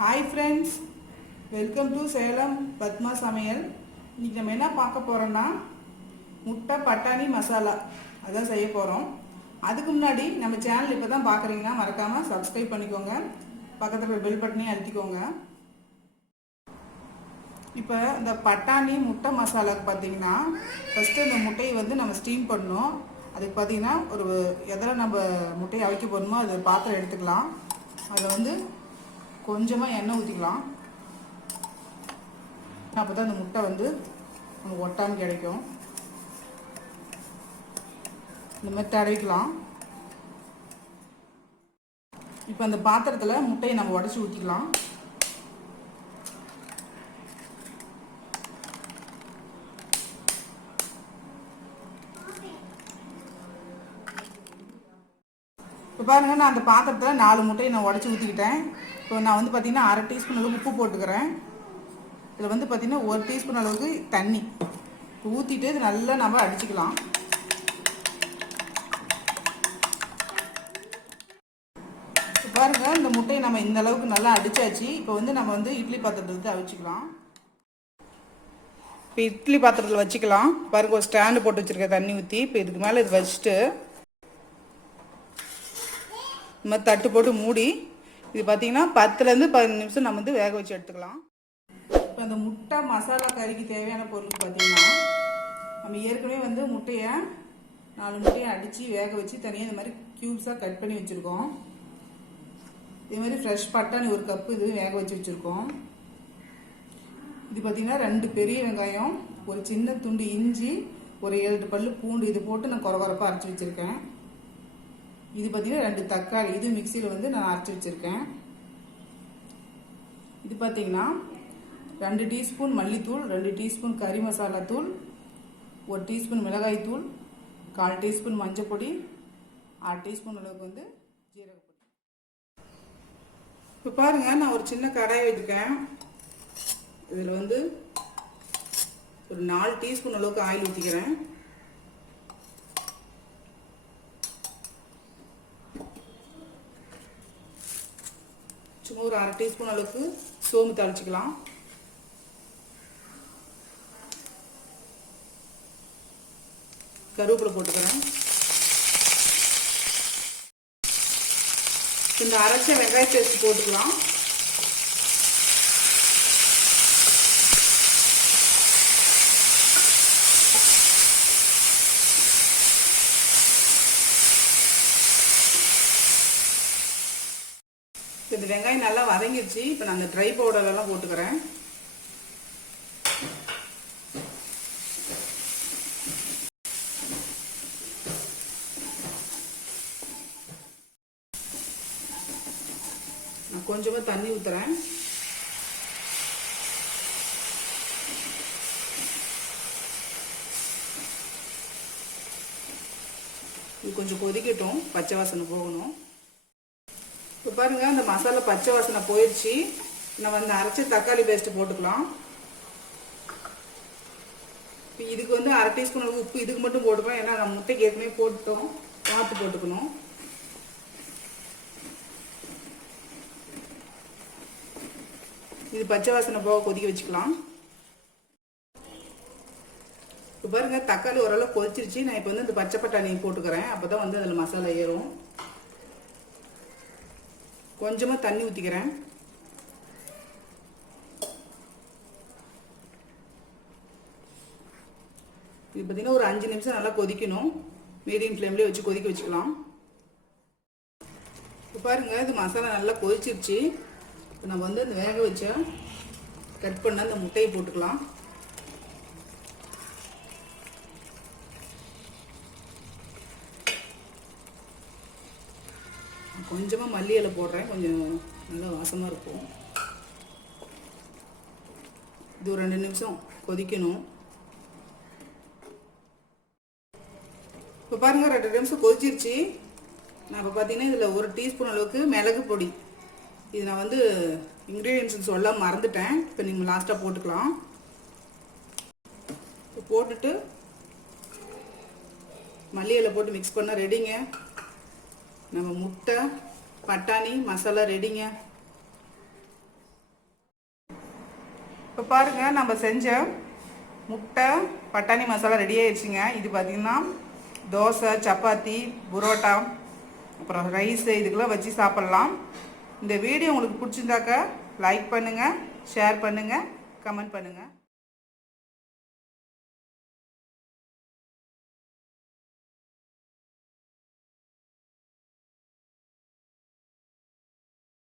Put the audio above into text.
Hi friends, welcome to Salem Padma சமையல். இன்றைக்கி நம்ம என்ன பார்க்க போகிறோன்னா முட்டை பட்டாணி மசாலா அதான் செய்ய போகிறோம். அதுக்கு முன்னாடி நம்ம சேனல் இப்போ தான் பார்க்குறீங்கன்னா மறக்காமல் சப்ஸ்கிரைப் பண்ணிக்கோங்க, பக்கத்தில் பெல் பட்டனையும் அழுத்திக்கோங்க. இப்போ இந்த பட்டாணி முட்டை மசாலாவுக்கு பார்த்தீங்கன்னா ஃபஸ்ட்டு இந்த முட்டையை வந்து நம்ம ஸ்டீம் பண்ணணும். அதுக்கு பார்த்தீங்கன்னா ஒரு எதில் நம்ம முட்டையை அவிக்க போடணுமோ அது பாத்திரம் எடுத்துக்கலாம். அதில் வந்து கொஞ்சமாக எண்ணெய் ஊற்றிக்கலாம். அப்போ தான் அந்த முட்டை வந்து நமக்கு ஒட்டாமல் கிடைக்கும். இந்த மாதிரி தடவிக்கலாம். இப்போ அந்த பாத்திரத்தில் முட்டையை நம்ம உடச்சி ஊற்றிக்கலாம். இப்போ பாருங்கள், நான் அந்த பாத்திரத்தில் 4 முட்டையை நான் உடச்சி ஊற்றிக்கிட்டேன். இப்போ நான் வந்து பார்த்திங்கன்னா 1/2 டீஸ்பூன் அளவுக்கு உப்பு போட்டுக்கிறேன். இதில் வந்து பார்த்திங்கன்னா 1 டீஸ்பூன் அளவுக்கு தண்ணி ஊற்றிட்டு இது நல்லா நம்ம அடிச்சுக்கலாம். இப்போ பாருங்கள், இந்த முட்டையை நம்ம இந்த அளவுக்கு நல்லா அடித்தாச்சு. இப்போ வந்து நம்ம வந்து இட்லி பாத்திரத்தில் வந்து அவிச்சிக்கலாம். இப்போ இட்லி பாத்திரத்தில் வச்சுக்கலாம். பாருங்கள், ஒரு ஸ்டாண்டு போட்டு வச்சுருக்கேன் தண்ணி ஊற்றி. இப்போ இதுக்கு மேலே இது வச்சுட்டு இந்த மாதிரி தட்டு போட்டு மூடி இது பார்த்திங்கன்னா 10லேருந்து 15 நிமிஷம் நம்ம வந்து வேக வச்சு எடுத்துக்கலாம். இப்போ அந்த முட்டை மசாலா கறிக்கு தேவையான பொருள் பார்த்திங்கன்னா நம்ம ஏற்கனவே வந்து முட்டையை 4 முட்டையை அடித்து வேக வச்சு தனியாக இந்த மாதிரி க்யூப்ஸாக கட் பண்ணி வச்சுருக்கோம். இதே மாதிரி ஃப்ரெஷ் பட்டாணி 1 கப்பு இது வேக வச்சு வச்சுருக்கோம். இது பார்த்திங்கன்னா 2 பெரிய வெங்காயம், ஒரு சின்ன துண்டு இஞ்சி, ஒரு 7 பல்லு பூண்டு இது போட்டு நான் கொரகொரப்பாக அரைச்சி வச்சுருக்கேன். இது பார்த்தீங்கன்னா 2 தக்காளி இது மிக்சியில் வந்து நான் அரைச்சி வச்சுருக்கேன். இது பார்த்தீங்கன்னா 2 டீஸ்பூன் மல்லித்தூள், 2 டீஸ்பூன் கறி மசாலா தூள், 1 டீஸ்பூன் மிளகாய் தூள், 1/4 டீஸ்பூன் மஞ்சள் பொடி, 1/2 டீஸ்பூன் அளவுக்கு வந்து ஜீரகப்பொடி. இப்போ பாருங்கள், நான் ஒரு சின்ன கடாயை வச்சுருக்கேன். இதில் வந்து ஒரு 4 டீஸ்பூன் அளவுக்கு ஆயில் ஊற்றிக்கிறேன். சும்மா ஒரு 1/2 டீஸ்பூன் அளவுக்கு சோம்பு தாளிச்சிக்கலாம். கருவேப்பிலை போட்டுக்கிறேன். இந்த அரைச்ச வெங்காய பேஸ்ட் போட்டுக்கலாம். இந்த வெங்காயம் நல்லா வதங்கிடுச்சு. இப்போ நான் அந்த ட்ரை பவுடரெல்லாம் போட்டுக்கிறேன். நான் கொஞ்சமாக தண்ணி ஊற்றுறேன். இது கொஞ்சம் கொதிக்கட்டும், பச்சை வாசனை போகணும். இப்போ பாருங்கள், அந்த மசாலா பச்சை வாசனை போயிடுச்சு. நம்ம வந்து அரைச்சி தக்காளி பேஸ்ட்டு போட்டுக்கலாம். இப்போ இதுக்கு வந்து 1/2 டீஸ்பூன் அளவு உப்பு இதுக்கு மட்டும் போட்டுக்கலாம். ஏன்னா நம்ம முட்டைக்கு ஏற்கனவே போட்டோம், பார்த்து போட்டுக்கணும். இது பச்சை வாசனை போக கொதிக்க வச்சுக்கலாம். இப்போ பாருங்கள், தக்காளி ஓரளவு கொதிச்சிருச்சு. நான் இப்போ வந்து இந்த பச்சை பட்டாணி போட்டுக்கிறேன். அப்போ தான் வந்து அதில் மசாலா ஏறும். கொஞ்சமாக தண்ணி ஊற்றிக்கிறேன். இது பார்த்திங்கன்னா ஒரு 5 நிமிஷம் நல்லா கொதிக்கணும். மீடியம் ஃப்ளேம்லேயே வச்சு கொதிக்க வச்சுக்கலாம். இப்போ பாருங்கள், இது மசாலா நல்லா கொதிச்சிருச்சு. இப்போ நம்ம வந்து அந்த வேக வச்ச கட் பண்ண அந்த முட்டையை போட்டுக்கலாம். கொஞ்சமாக மல்லி இலை போடுறேன், கொஞ்சம் நல்லா வாசமாக இருக்கும். இது ஒரு 2 நிமிஷம் கொதிக்கணும். இப்போ பாருங்கள், 2 நிமிஷம் கொதிச்சிருச்சு. நான் இப்போ பார்த்தீங்கன்னா இதில் 1 டீஸ்பூன் அளவுக்கு மிளகு பொடி, இது நான் வந்து இன்க்ரீடியன்ஸ் சொல்ல மறந்துட்டேன். இப்போ நீங்கள் லாஸ்ட்டாக போட்டுக்கலாம். இப்போ போட்டுட்டு மல்லி இலை போட்டு மிக்ஸ் பண்ண ரெடிங்க. நம்ம முட்டை பட்டாணி மசாலா ரெடிங்க. இப்போ பாருங்கள், நம்ம செஞ்ச முட்டை பட்டாணி மசாலா ரெடி ஆயிடுச்சுங்க. இது பார்த்திங்கன்னா தோசை, சப்பாத்தி, புரோட்டா, அப்புறம் ரைஸு இதுக்கெல்லாம் வச்சு சாப்பிட்லாம். இந்த வீடியோ உங்களுக்கு பிடிச்சிருந்தாக்கா லைக் பண்ணுங்கள், ஷேர் பண்ணுங்கள், கமெண்ட் பண்ணுங்கள்.